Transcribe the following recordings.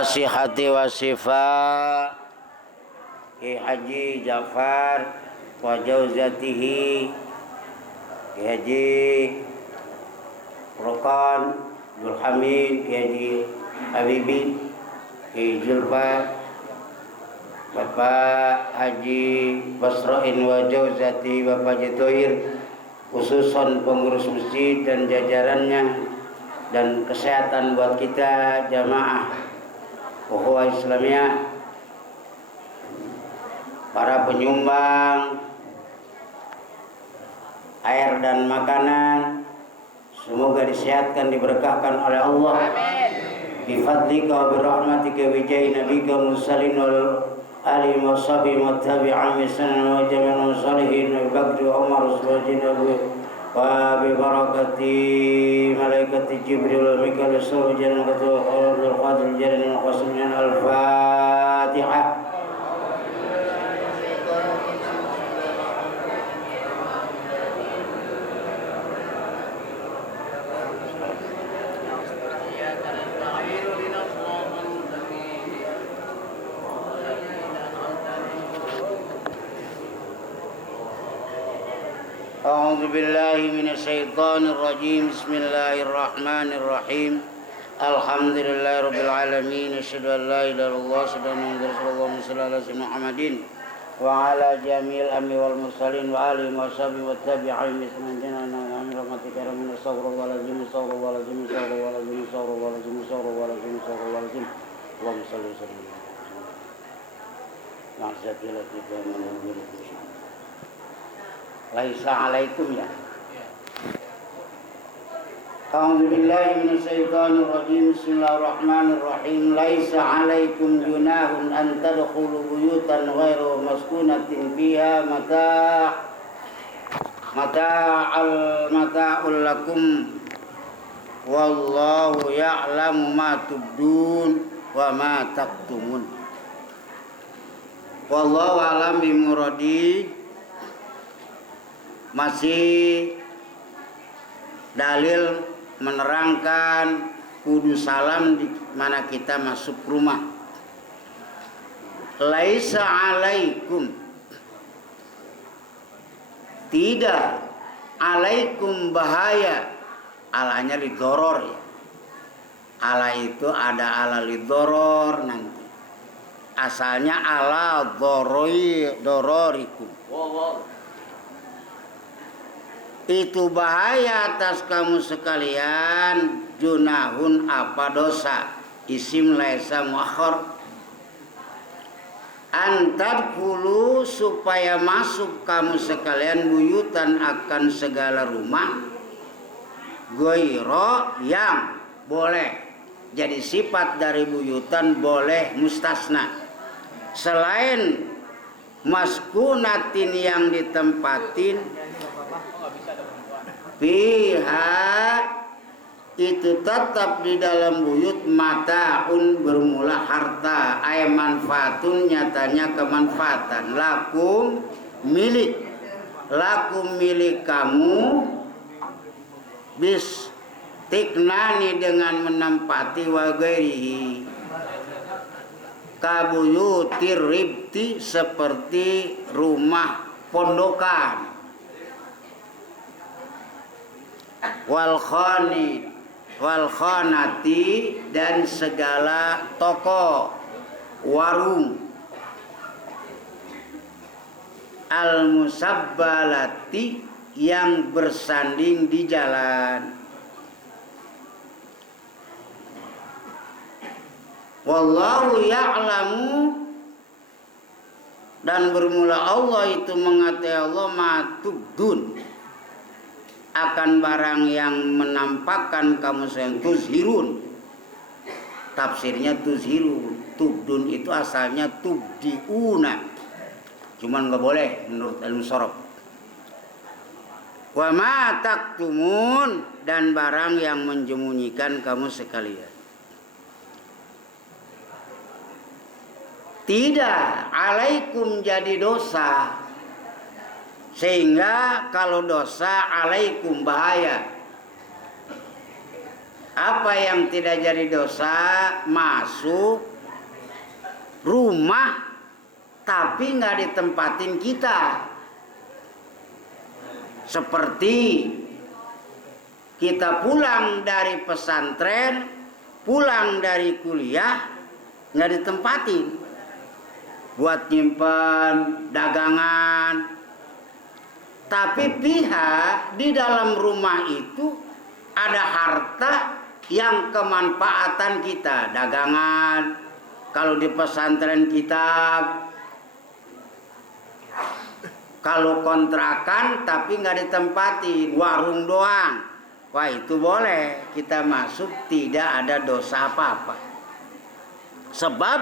wasihati wasifa Ki Haji Ja'far wa jauzatihi Ki Haji Rokan Abdul Hamid Ki Haji Habibi Ki Julfa Bapak Haji Basroin wa jauzati Bapak Haji Tohir, khususon pengurus masjid dan jajarannya, dan kesehatan buat kita jamaah ukhuwah Islamiyah, para penyumbang air dan makanan, semoga disehatkan, diberkahkan oleh Allah. Bifadlika wa birahmatika wa jahi nabika mursalin wal ali wa sahbihi wa tabi'an misanan wa jami'an salihin wa bakri wa umar uswajin wa bi barakati malaikati Jibril wa Mikael wa Surjan wa Qatul Qadir Jalan wa Qasmin al-Fatihah. A'udzu billahi minasyaitonir rajim. Bismillahirrahmanirrahim. Alhamdulillahirabbil alamin. Asyhadu an la ilaha illallah wa sallallahu Muhammadin wa ala jami'il anbiya wal mursalin wa alihi wa sahbihi wa tabi'in bi ihsanin ila yaumil rahmatika rabbina sallallahu alaihi Allahumma shalli wa sallim. Ma'asyatillah kita menunggu. Laisa alaikum ya. A'udzu billahi minasyaitonir rajim. Bismillahirrahmanirrahim. Laisa alaikum junahun an tadkhulu buyutan ghairu maskunatin fiha mata'ul lakum wallahu ya'lamu ma tubdun wa ma taktumun. Wallahu a'lam bimuradi. Masih dalil menerangkan kudu salam di mana kita masuk rumah. Laisa alaikum, tidak alaikum bahaya. Alanya lidoror ya. Ala itu ada ala lidoror nanti. Asalnya ala dororikum. Itu bahaya atas kamu sekalian. Junahun apa dosa, isim laisa muakhir. Antadkhulu supaya masuk kamu sekalian buyutan akan segala rumah. Goiro yang boleh jadi sifat dari buyutan, boleh mustasna. Selain maskunatin yang ditempatin, fiha itu tetap di dalam buyut mataun bermula harta, ay manfaatun nyatanya kemanfaatan, lakum milik kamu, bis tiknani dengan menempati wagairihi kabuyutir ribti seperti rumah pondokan, wal khanati dan segala toko warung, al musabbalati yang bersanding di jalan. Wallahu ya'lamu, dan bermula Allah itu mengatakan Allah matubdun akan barang yang menampakkan kamu sayang. Tuzhirun, tafsirnya tuzhirun. Tubdun itu asalnya tubdiuna, cuman nggak boleh menurut ilmu sorof. Wa ma taktumun, dan barang yang menjemunyikan kamu sekalian. Tidak alaikum jadi dosa, sehingga kalau dosa alaikum bahaya. Apa yang tidak jadi dosa? Masuk rumah tapi nggak ditempatin kita. Seperti kita pulang dari pesantren, pulang dari kuliah, nggak ditempatin buat nyimpan dagangan. Tapi pihak di dalam rumah itu ada harta yang kemanfaatan kita, dagangan. Kalau di pesantren kitab, kalau kontrakan tapi nggak ditempati, warung doang, wah itu boleh kita masuk, tidak ada dosa apa-apa. Sebab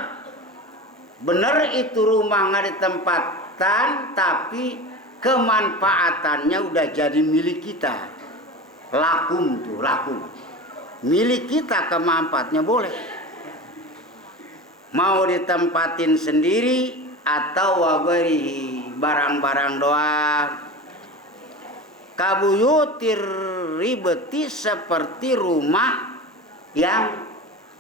benar itu rumah nggak ditempatkan, tapi kemanfaatannya udah jadi milik kita. Lakum tuh, lakum. Milik kita, kemanfaatnya boleh. Mau ditempatin sendiri atau wagarihi, barang-barang doang. Kabuyutir ribeti, seperti rumah yang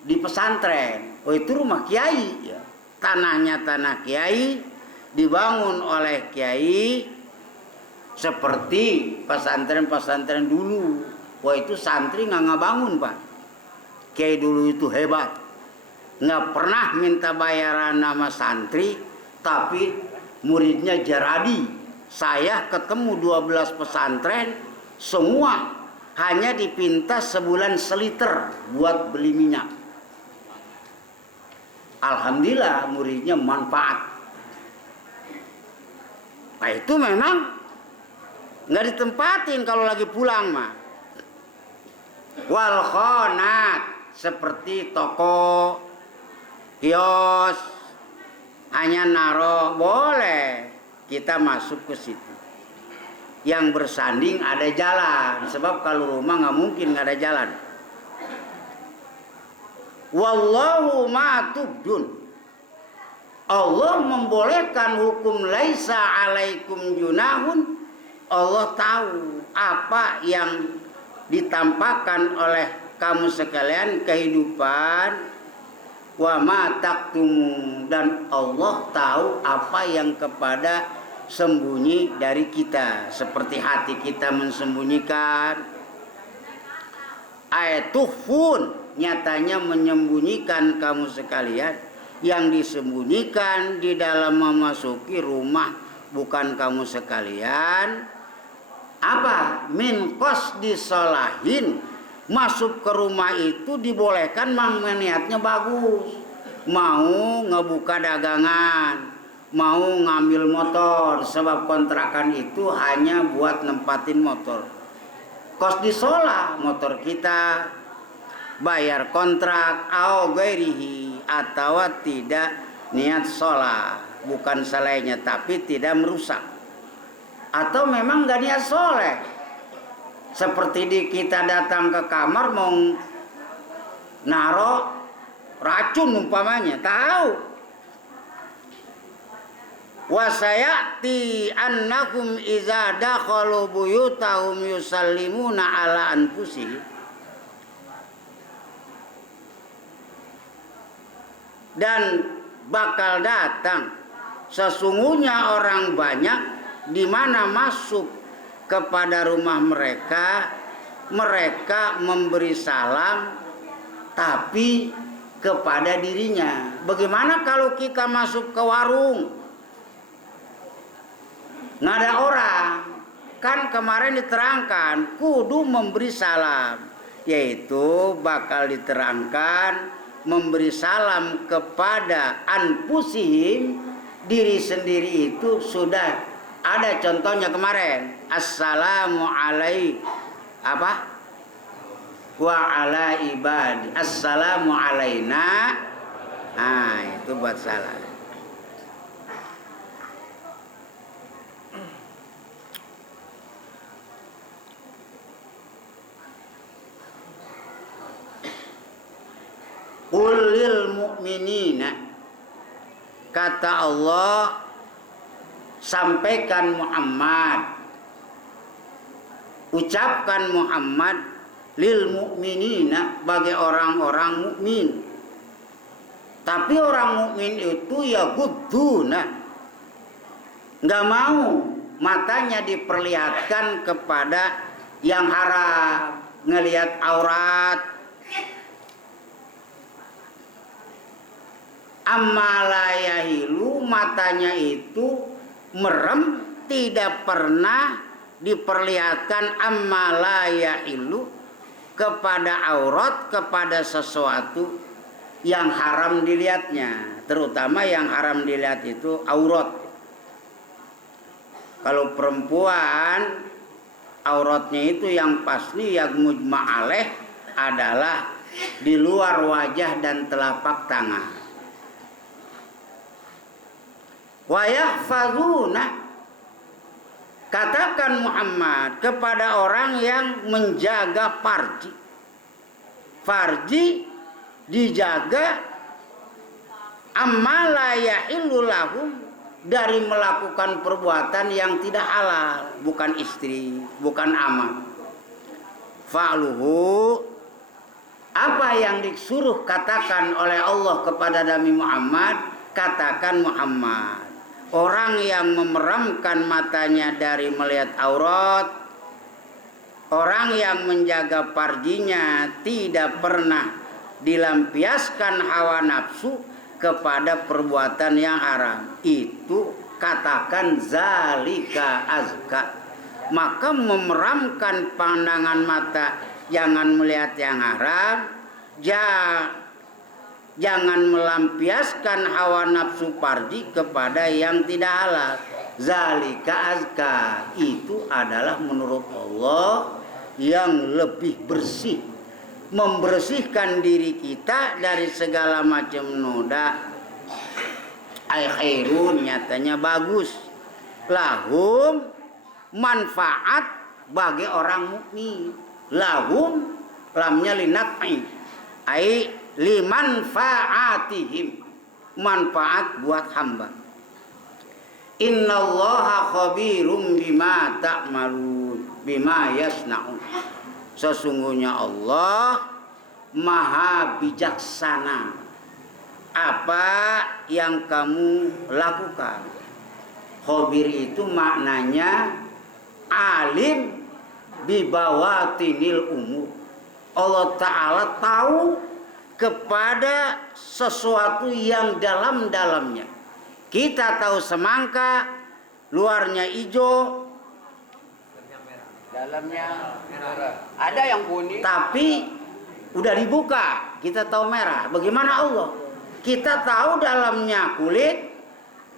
di pesantren. Oh itu rumah kiai ya. Tanahnya tanah kiai, dibangun oleh kiai. Seperti pesantren-pesantren dulu. Wah itu santri nggak ngebangun Pak. Kiai dulu itu hebat. Nggak pernah minta bayaran nama santri, tapi muridnya jaradi. Saya ketemu 12 pesantren, semua hanya dipinta sebulan seliter buat beli minyak. Alhamdulillah muridnya manfaat. Nah itu memang nggak ditempatin kalau lagi pulang mah. Wal khonat, seperti toko, kios, hanya naro, boleh kita masuk ke situ. Yang bersanding ada jalan, sebab kalau rumah nggak mungkin nggak ada jalan. Wallahu ma tubdun. Allah membolehkan hukum laisa alaikum junahun. Allah tahu apa yang ditampakkan oleh kamu sekalian kehidupan, wa ma taktumu, dan Allah tahu apa yang kepada sembunyi dari kita, seperti hati kita mensembunyikan. Ayatuhfun, nyatanya menyembunyikan kamu sekalian. Yang disembunyikan di dalam memasuki rumah bukan kamu sekalian. Apa? Min qasdi salahin. Masuk ke rumah itu dibolehkan, niatnya bagus. Mau ngebuka dagangan, mau ngambil motor, sebab kontrakan itu hanya buat nempatin motor. Qasdi sholah, motor kita, bayar kontrak, au gairihi, atau tidak niat sholah, bukan salahnya tapi tidak merusak. Atau memang gak niat soleh, seperti kita datang ke kamar mau naro racun umpamanya, tahu. Wasayati annakum iza dakhalu buyutahum yusallimuna ala anfusihim. Dan bakal datang sesungguhnya orang banyak di mana masuk kepada rumah mereka, mereka memberi salam tapi kepada dirinya. Bagaimana kalau kita masuk ke warung, nggak ada orang? Kan kemarin diterangkan kudu memberi salam, yaitu bakal diterangkan memberi salam kepada anfusihim, diri sendiri itu sudah ada contohnya kemarin. Assalamu alaikum apa? Wa ala ibadi. Assalamu alaina. Nah, itu buat salam. Qul lil mu'minina, kata Allah, sampaikan Muhammad, ucapkan Muhammad lil mu'minina, bagi orang-orang mukmin. Tapi orang mukmin itu ya gudduna, nggak mau matanya diperlihatkan kepada yang haram, ngelihat aurat. Amalayahilu, matanya itu merem, tidak pernah diperlihatkan amalayahilu kepada aurat, kepada sesuatu yang haram dilihatnya. Terutama yang haram dilihat itu aurat. Kalau perempuan, auratnya itu yang pasti yang mujma'aleh adalah di luar wajah dan telapak tangan. Wa yahfazuna, katakan Muhammad kepada orang yang menjaga farji. Farji dijaga, amma la yahillu lahum, dari melakukan perbuatan yang tidak halal, bukan istri, bukan amat. Fa'luhu, apa yang disuruh katakan oleh Allah kepada Nabi Muhammad, katakan Muhammad. Orang yang memeramkan matanya dari melihat aurat, orang yang menjaga farjinya, tidak pernah dilampiaskan hawa nafsu kepada perbuatan yang haram, itu katakan zalika azka. Maka memeramkan pandangan mata, jangan melihat yang haram, jangan melampiaskan hawa nafsu farji kepada yang tidak halal. Zalika azka, itu adalah menurut Allah yang lebih bersih, membersihkan diri kita dari segala macam noda. Ay khairun, nyatanya bagus. Lahum, manfaat bagi orang mukmin. Lahum, lamnya linaf'i, ay limanfaatihim, manfaat buat hamba. Innallaha khabirum bima ta'malun, bima yasna'un. Sesungguhnya Allah maha bijaksana apa yang kamu lakukan. Khabir itu maknanya alim bibawatinil umur. Allah Ta'ala tahu kepada sesuatu yang dalam-dalamnya. Kita tahu semangka, luarnya hijau, dalamnya merah. Ada yang kuning, tapi udah dibuka, kita tahu merah. Bagaimana Allah? Kita tahu dalamnya kulit,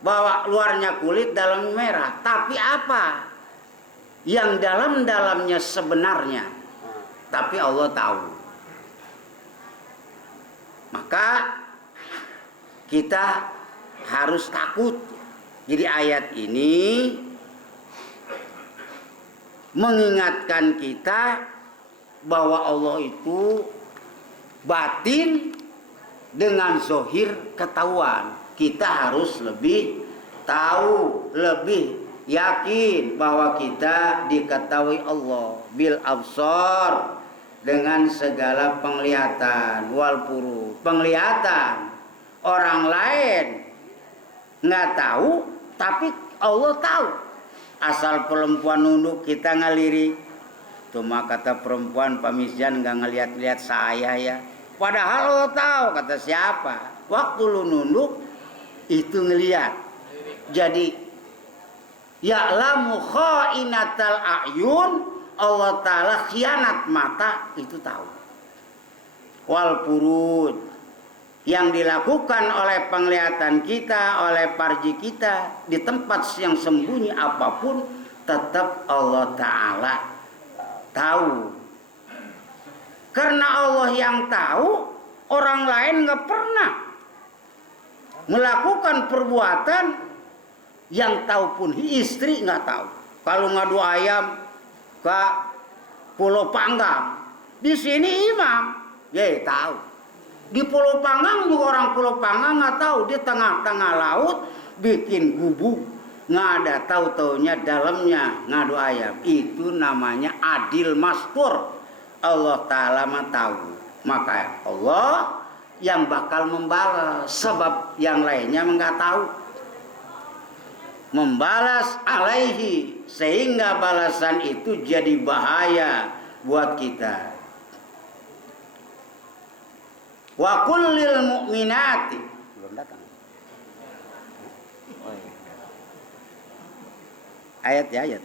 bahwa luarnya kulit, dalamnya merah. Tapi apa yang dalam-dalamnya sebenarnya? Tapi Allah tahu. Maka kita harus takut. Jadi ayat ini mengingatkan kita bahwa Allah itu batin dengan zohir ketahuan. Kita harus lebih tahu, lebih yakin bahwa kita diketahui Allah bil absar, dengan segala penglihatan, wal puru, penglihatan. Orang lain nggak tahu, tapi Allah tahu. Asal perempuan nunduk, kita ngaliri. Cuma kata perempuan, Pak Misjan nggak ngeliat-liat saya ya. Padahal Allah tahu, kata siapa. Waktu lu nunduk, itu ngeliat. Jadi, ya'lamu kha'inatal a'yun, Allah Ta'ala khianat mata, itu tahu. Wal furuj, yang dilakukan oleh penglihatan kita, oleh farji kita, di tempat yang sembunyi apapun, tetap Allah Ta'ala tahu. Karena Allah yang tahu, orang lain nggak pernah melakukan perbuatan yang tahu pun. Istri nggak tahu. Kalau ngadu ayam ke Pulau Panggang, di sini imam, dia tahu. Di Pulau Panggang juga orang Pulau Panggang nggak tahu, di tengah-tengah laut bikin gubuk, nggak ada, tahu-taunya dalamnya ngadu ayam. Itu namanya adil mastur, Allah Ta'ala mah tahu. Maka Allah yang bakal membalas, sebab yang lainnya enggak tahu. Membalas alaihi, sehingga balasan itu jadi bahaya buat kita. Wa kullil mu'minati, belum datang. Ayat ya ayat.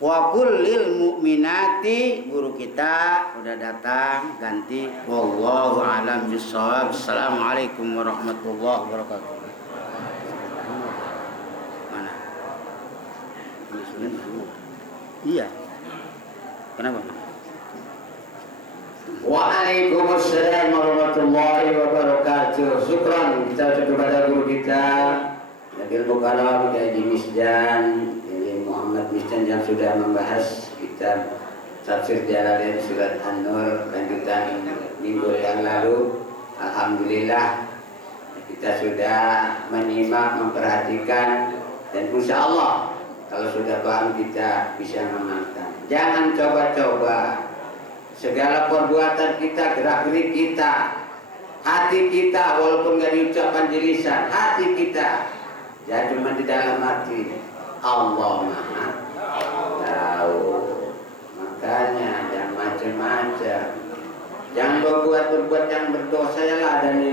Wa kullil mu'minati, guru kita udah datang, ganti. Wallahu a'lam bishawab. Assalamualaikum warahmatullahi wabarakatuh. Mana? Iya. Kenapa? Waalaikumsalam warahmatullahi wabarakatuh. Syukran kita kepada guru kita Nabil Mukarram Haji Misdan Muhammad Misdan yang sudah membahas kitab Tafsir Jalalain Surat An-Nur lanjutan minggu yang lalu. Alhamdulillah kita sudah menyimak, memperhatikan, dan insya Allah kalau sudah paham kita bisa mengamalkan. Jangan coba-coba segala perbuatan kita, gerak-gerik kita, hati kita, walaupun nggak diucapkan di lisan, hati kita ya cuma di dalam hati. Allah Maha tahu. Makanya jangan macam-macam, jangan berbuat yang berdosa, ya lah ada nilai